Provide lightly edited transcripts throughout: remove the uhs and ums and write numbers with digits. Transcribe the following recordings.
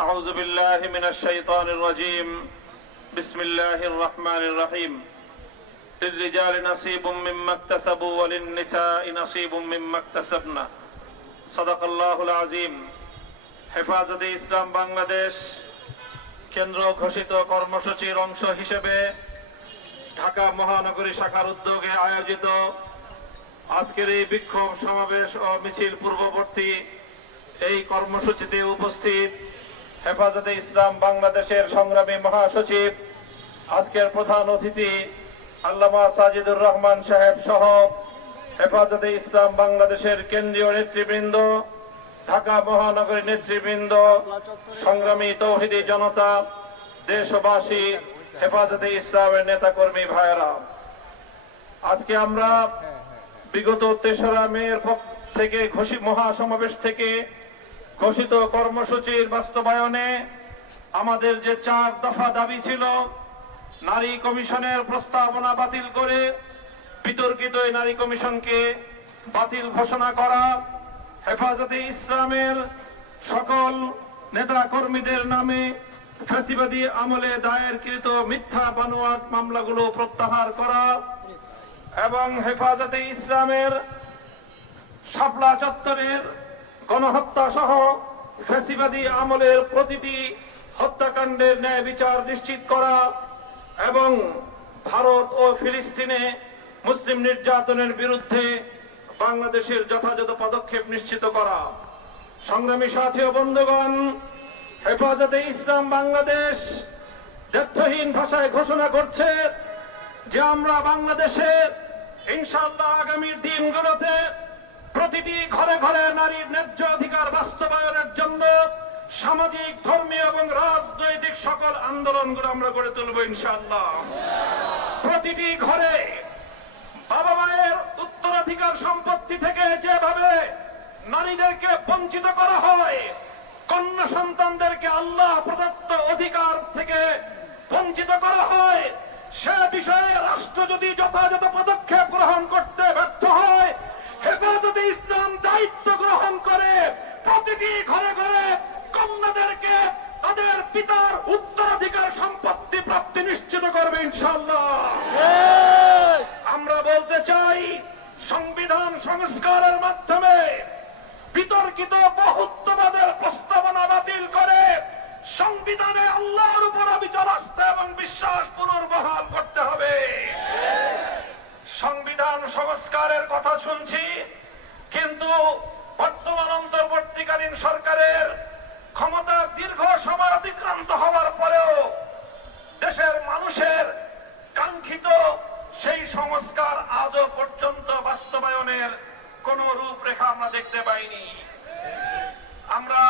أعوذ بالله من الشيطان الرجيم بسم الله الرحمن الرحيم للرجال نصيب مما اكتسبوا وللنساء نصيب مما اكتسبنا صدق الله العظيم হেফাজতে ইসলাম বাংলাদেশ কেন্দ্র ঘোষিত কর্মসূচির অংশ হিসেবে ঢাকা মহানগরী শাখার উদ্যোগে আয়োজিত আজকের এই বিক্ষোভ সমাবেশ ও মিছিল পূর্ববর্তী এই কর্মসূচিতে উপস্থিত হেফাজতে ইসলাম বাংলাদেশের সংগ্রামী মহাসচিব, আজকের প্রধান অতিথি আল্লামা সাজিদুর রহমান সাহেব সহ হেফাজতে ইসলাম বাংলাদেশের কেন্দ্রীয় নেতৃবৃন্দ, ঢাকা মহানগরী নেতৃবৃন্দ, সংগ্রামী তৌহিদি জনতা, দেশবাসী, হেফাজতে ইসলামের নেতাকর্মী ভাইয়েরা, আজকে আমরা বিগত ৩রা মের থেকে মহাসমাবেশ থেকে ঘোষিত কর্মসূচির বাস্তবায়নে আমাদের যে 4 দফা দাবি ছিল, নারী কমিশনের প্রস্তাবনা বাতিল করে বিতর্কিত এই নারী কমিশনকে বাতিল ঘোষণা করা, হেফাজতে ইসলামের সকল নেতা কর্মীদের নামে ফ্যাসিবাদী আমলে দায়েরকৃত মিথ্যা বানোয়াট মামলাগুলো প্রত্যাহার করা এবং হেফাজতে ইসলামের শাপলা চত্বরের গণহত্যা সহ ফ্যাসিবাদী আমলের প্রতিটি হত্যাকাণ্ডের ন্যায় বিচার নিশ্চিত করা এবং ভারত ও ফিলিস্তিনে মুসলিম নির্যাতনের বিরুদ্ধে বাংলাদেশের যথাযথ পদক্ষেপ নিশ্চিত করা। সংগ্রামী সাথী ও বন্ধুগণ, হেফাজতে ইসলাম বাংলাদেশ দ্ব্যর্থহীন ভাষায় ঘোষণা করছে যে আমরা বাংলাদেশে ইনশাআল্লাহ আগামী দিনগুলোতে প্রতিটি ঘরে ঘরে নারীর ন্যায্য অধিকার বাস্তবায়নের জন্য সামাজিক, ধর্মীয় এবং রাজনৈতিক সকল আন্দোলনগুলো আমরা গড়ে তুলব ইনশাআল্লাহ। প্রতিটি ঘরে বাবা মায়ের উত্তরাধিকার সম্পত্তি থেকে যেভাবে নারীদেরকে বঞ্চিত করা হয়, কন্যা সন্তানদেরকে আল্লাহ প্রদত্ত অধিকার থেকে বঞ্চিত করা হয়, সে বিষয়ে রাষ্ট্র যদি যথাযথ পদক্ষেপ গ্রহণ করতে ব্যর্থ হয়, হেফাজতে ইসলাম দায়িত্ব গ্রহণ করে প্রতিটি ঘরে ঘরে কন্যাদেরকে তাদের পিতার উত্তরাধিকার সম্পত্তি প্রাপ্তি নিশ্চিত করবে ইনশাআল্লাহ। আমরা বলতে চাই, সংবিধান সংস্কারের মাধ্যমে বিতর্কিত বহুত্ববাদের প্রস্তাবনা বাতিল করে সংবিধানে আল্লাহর উপর বিচার আস্থা এবং বিশ্বাস পুনর্বহাল করতে হবে। সংবিধান সংস্কারের কথা শুনছি, কিন্তু বর্তমান অন্তর্বর্তীকালীন সরকারের ক্ষমতার দীর্ঘ সময় অতিক্রান্ত হওয়ার পরেও দেশের মানুষের কাঙ্ক্ষিত সেই সংস্কার আজও পর্যন্ত বাস্তবায়নের কোন রূপরেখা আমরা দেখতে পাইনি। আমরা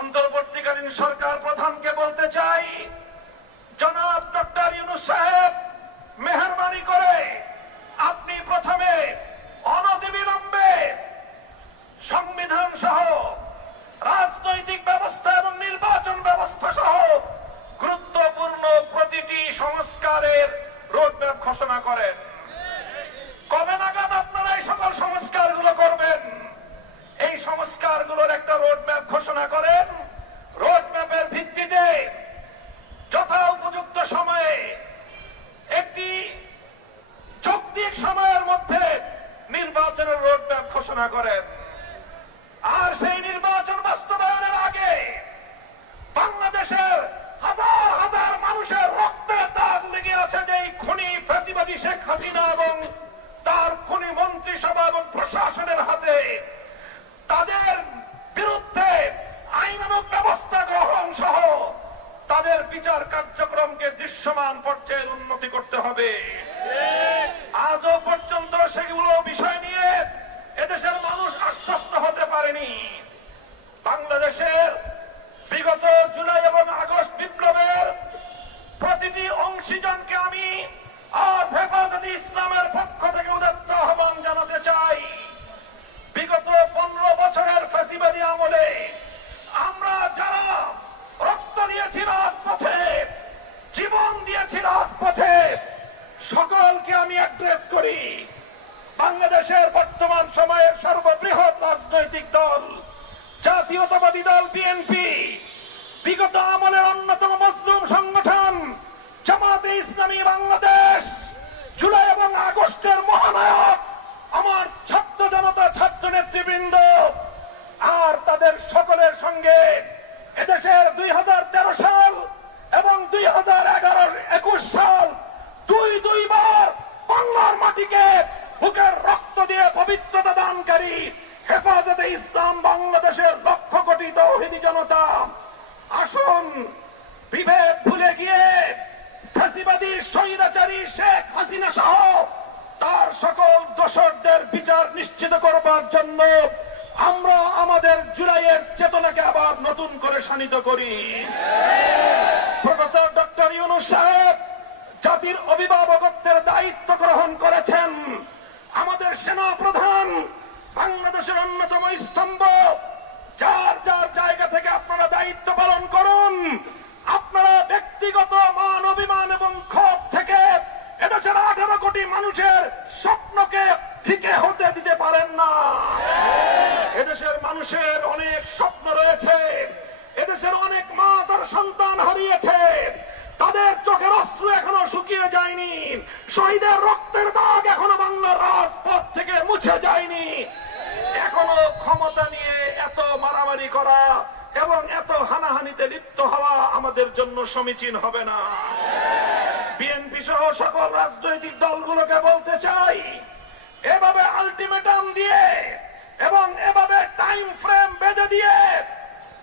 অন্তর্বর্তীকালীন সরকার প্রধানকে বলতে চাই, জনাব ডক্টর ইউনূস সাহেব, মেহেরবানি করে আপনি প্রথমে অনতিবিলম্বে সংবিধান সহ রাজনৈতিক ব্যবস্থা এবং নির্বাচন ব্যবস্থা সহ গুরুত্বপূর্ণ প্রতিটি সংস্কারের রোডম্যাপ ঘোষণা করেন। কবে নাগাদ আপনারা এই সকল সংস্কারগুলো করবেন? এই সংস্কারগুলোর একটা রোডম্যাপ ঘোষণা করেন। রোডম্যাপের ভিত্তিতে যথা উপযুক্ত সময়ে একটি যৌক্তিক সময়ের মধ্যে নির্বাচনের রোডম্যাপ ঘোষণা করেন। আর সেই নির্বাচন বাস্তবায়নের আগে বাংলাদেশের হাজার হাজার মানুষের রক্তের দাগ লেগে আছে যে এই খুনি ফ্যাসিবাদী শেখ হাসিনা এবং তার খুনি মন্ত্রিসভা এবং প্রশাসনের হাতে, তাদের বিরুদ্ধে আইনানুগ ব্যবস্থা গ্রহণ সহ তাদের বিচার কার্যক্রমকে দৃশ্যমান পর্যায়ে উন্নতি করতে হবে। আজও পর্যন্ত সেগুলো বিষয় নিয়ে এদেশের মানুষ আশ্বস্ত হতে পারেনি। বাংলাদেশের বিগত জুলাই এবং আগস্ট বিপ্লবের প্রতিটি অংশীজনকে আমি আজ হেফাজতে ইসলামের পক্ষ থেকে উদাত্ত আহ্বান জানাতে চাই। বিগত 15 বছরের ফ্যাসিবাদী আমলে আমরা যারা রক্ত দিয়েছি রাজপথে, জীবন দিয়েছি রাজপথে, সকলকে আমি অ্যাড্রেস করি। বাংলাদেশের বর্তমান সময়ের সর্ববৃহৎ রাজনৈতিক দল জাতীয়তাবাদী দল বিএনপি বিগত আমলের অন্যতম মজলুম সংগঠন জামাতে ইসলামী বাংলাদেশ, জুলাই এবং আগস্টের মহানায়ক আমার ছাত্র জনতা, ছাত্র নেতৃবৃন্দ আর তাদের সকলের সঙ্গে এদেশের 2013 সাল এবং 2011-21 সাল দুইবার বাংলার মাটিকে বুকের রক্ত দিয়ে পবিত্রতা দানকারী হেফাজতে ইসলাম বাংলাদেশের লক্ষ কোটি তৌহিদি জনতা, আসুন বিভেদ ভুলে গিয়ে ফ্যাসিবাদী স্বৈরাচারী শেখ হাসিনা সহ তার সকল দোষরদের বিচার নিশ্চিত করবার জন্য আমরা আমাদের জুলাইয়ের চেতনাকে আবার নতুন করে শানিত করি। প্রফেসর ডক্টর ইউনূস সাহেব জাতির অভিভাবকত্বের দায়িত্ব গ্রহণ করেছেন। আমাদের সেনা প্রধান, বাংলাদেশের অন্যতম স্তম্ভ, যার যার জায়গা থেকে আপনারা দায়িত্ব পালন করুন। আপনারা ব্যক্তিগত মান অভিমান এবং ক্ষোভ থেকে এদেশের 18 কোটি মানুষের স্বপ্নকে ফিকে হতে দিতে পারেন না। এদেশের মানুষের অনেক স্বপ্ন রয়েছে, এদেশের অনেক মা তার সন্তান হারিয়েছে, তাদের চোখের অশ্রু এখনো শুকিয়ে যায়নি, শহীদের রক্তের দাগ এখনো বাংলার রাজপথ থেকে মুছে যায়নি। এখনো ক্ষমতা নিয়ে এত মারামারি করা এবং এত হানাহানিতে লিপ্ত হওয়া আমাদের জন্য সমীচীন হবে না। বিএনপি সহ সকল রাজনৈতিক দলগুলোকে বলতে চাই, এভাবে আলটিমেটাম দিয়ে এবং এভাবে টাইম ফ্রেম বেঁধে দিয়ে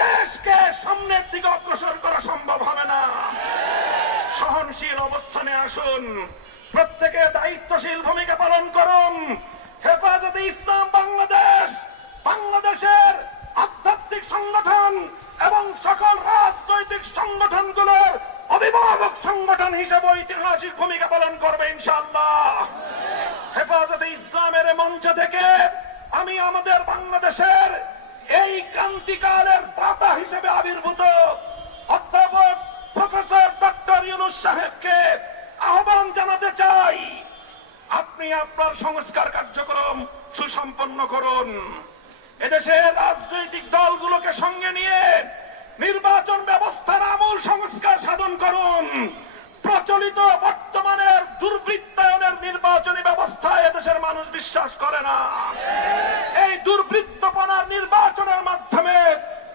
দেশকে সামনের দিকে অগ্রসর করা সম্ভব হবে না। সহনশীল অবস্থানে আসুন, প্রত্যেকে দায়িত্বশীল ভূমিকা পালন করুন। হেফাজতে ইসলাম বাংলাদেশ বাংলাদেশের আধ্যাত্মিক সংগঠন এবং সকল রাজনৈতিক সংগঠনগুলোর অভিভাবক সংগঠন হিসেবে ঐতিহাসিক ভূমিকা পালন করবে ইনশাআল্লাহ। হেফাজতে ইসলামের মঞ্চ থেকে আমি আমাদের বাংলাদেশের এই ক্রান্তিকালের দাতা হিসেবে আবির্ভূত অধ্যাপক প্রফেসর ডক্টর ইউনূস সাহেবকে আহ্বান জানাতে চাই, আপনি আপনার সংস্কার কার্যক্রম সুসম্পন্ন করুন। এদেশের রাজনৈতিক দলগুলোকে সঙ্গে নিয়ে নির্বাচন ব্যবস্থার আমূল সংস্কার সাধন করুন। প্রচলিত বর্তমানের দুর্বৃত্তায়নের নির্বাচনী ব্যবস্থায় এদেশের মানুষ বিশ্বাস করে না। এই দুর্বৃত্তপনার নির্বাচনের মাধ্যমে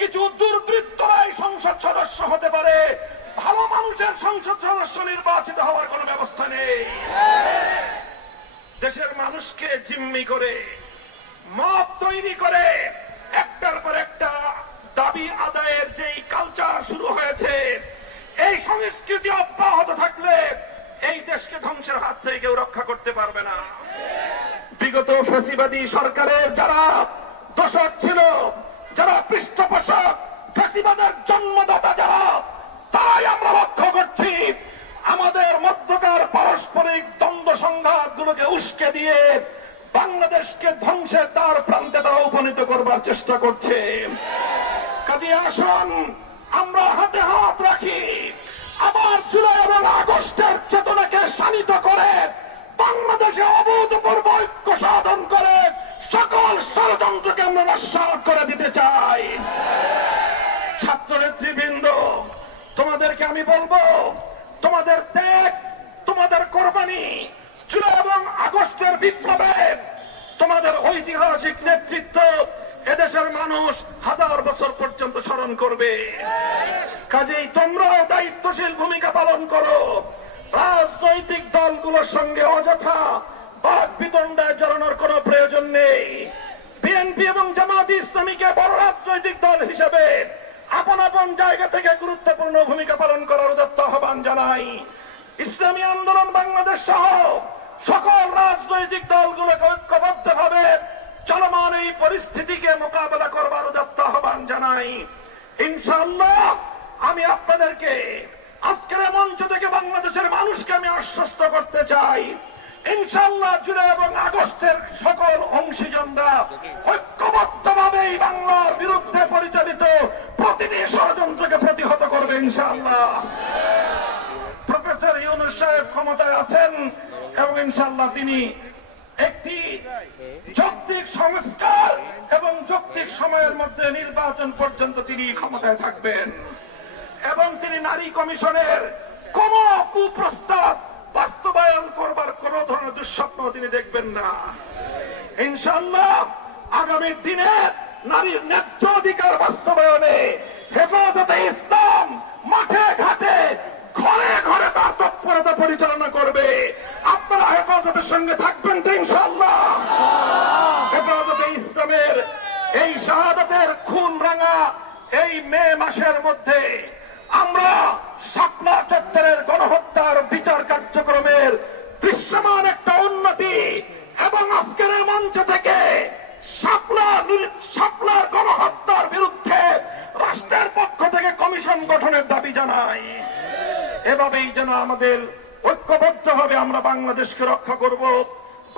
কিছু দুর্বৃত্তরাই সংসদ সদস্য হতে পারে, ভালো মানুষের সংসদ সদস্য নির্বাচিত হওয়ার কোন ব্যবস্থা নেই। দেশের মানুষকে জিম্মি করে, মত তৈরি করে একটার পর একটা দাবি আদায়ের যেই কালচার শুরু হয়েছে, এই সংস্কৃতি অব্যাহত থাকলে এই দেশকে ধ্বংসের হাত থেকে কেউ রক্ষা করতে পারবে না। বিগত ফ্যাসিবাদী সরকারের যারা দোষক ছিল, যারা পৃষ্ঠপোষক, ফ্যাসিবাদের জন্মদাতা যারা, তাই আমরা লক্ষ্য করছি আমাদের মধ্যকার পারস্পরিক দ্বন্দ্ব সংঘাতগুলোকে উস্কে দিয়ে বাংলাদেশকে ধ্বংসের দ্বার প্রান্তে তারা উপনীত করবার চেষ্টা করছে। কাজে আসুন আমরা হাতে হাত রাখি, আবার জুলাই এবং আগস্টের চেতনাকে শানিত করে বাংলাদেশে অভূতপূর্ব ঐক্য সাধন করে সকল ষড়যন্ত্রকে আমরা নস্যাৎ করে দিতে চাই। ছাত্র নেতৃবৃন্দ, তোমাদেরকে আমি বলবো, তোমাদের ত্যাগ, তোমাদের কোরবানি, জুলাই এবং আগস্টের বিপ্লবে তোমাদের ঐতিহাসিক নেতৃত্ব এদেশের মানুষ 1000 বছর পর্যন্ত স্মরণ করবে। কাজেই তোমরাও দায়িত্বশীল ভূমিকা পালন করো। রাজনৈতিক দলগুলোর সঙ্গে অযথা বাক বিতণ্ডায় জড়ানোর কোন প্রয়োজন নেই। বিএনপি এবং জামায়াতে ইসলামীকে বড় রাজনৈতিক দল হিসেবে আপন আপন জায়গা থেকে গুরুত্বপূর্ণ ভূমিকা পালন করার উদাত্ত আহ্বান জানাই। ইসলামী আন্দোলন বাংলাদেশ সহ সকল রাজনৈতিক দলগুলোকে ঐক্যবদ্ধভাবে চলমান এই পরিস্থিতিকে মোকাবেলা করবার উদাত্ত আহ্বান জানাই। ইনশাআল্লাহ আমি আপনাদেরকে আজকের মঞ্চ থেকে বাংলাদেশের মানুষকে আমি আশ্বস্ত করতে চাই, ইনশাআল্লাহ জুলাই এবং আগস্টের সকল অংশীজনরা ঐক্যবদ্ধভাবে এই বাংলার বিরুদ্ধে পরিচালিত প্রতিটি ষড়যন্ত্রকে প্রতিহত করবে ইনশাআল্লাহ। প্রফেসর ইউনূস সাহেব ক্ষমতায় আছেন এবং ইনশাআল্লাহ তিনি একটি যৌক্তিক সংস্কার এবং যৌক্তিক সময়ের মধ্যে নির্বাচন পর্যন্ত তিনি ক্ষমতায় থাকবেন। এবং তিনি নারী কমিশনের কোন কুপ্রস্তাব বাস্তবায়ন করবার কোন ধরনের দুঃস্বপ্ন তিনি দেখবেন না। ইনশাআল্লাহ আগামী দিনে নারীর ন্যায্য অধিকার বাস্তবায়নে হেফাজতে ইসলাম মাঠে ঘাটে ঘরে ঘরে তার তৎপরতা পরিচালনা করবে। আপনারা হেফাজতের সঙ্গে থাকবেন তো ইনশাআল্লাহ? হেফাজতে ইসলামের এই শাহাদাতের খুন রাঙা এই মে মাসের মধ্যে আমরা শাপলা চত্বরের গণহত্যার বিচার কার্যক্রমের দৃশ্যমান একটা উন্নতি এবং আজকের এই মঞ্চ থেকে শাপলার গণহত্যার বিরুদ্ধে রাষ্ট্রের পক্ষ থেকে কমিশন গঠনের দাবি জানাই। এভাবেই যেন আমাদের ঐক্যবদ্ধভাবে আমরা বাংলাদেশকে রক্ষা করব।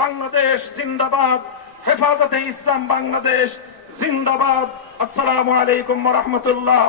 বাংলাদেশ জিন্দাবাদ, হেফাজতে ইসলাম বাংলাদেশ জিন্দাবাদ। আসসালামু আলাইকুম ওয়া রাহমাতুল্লাহ।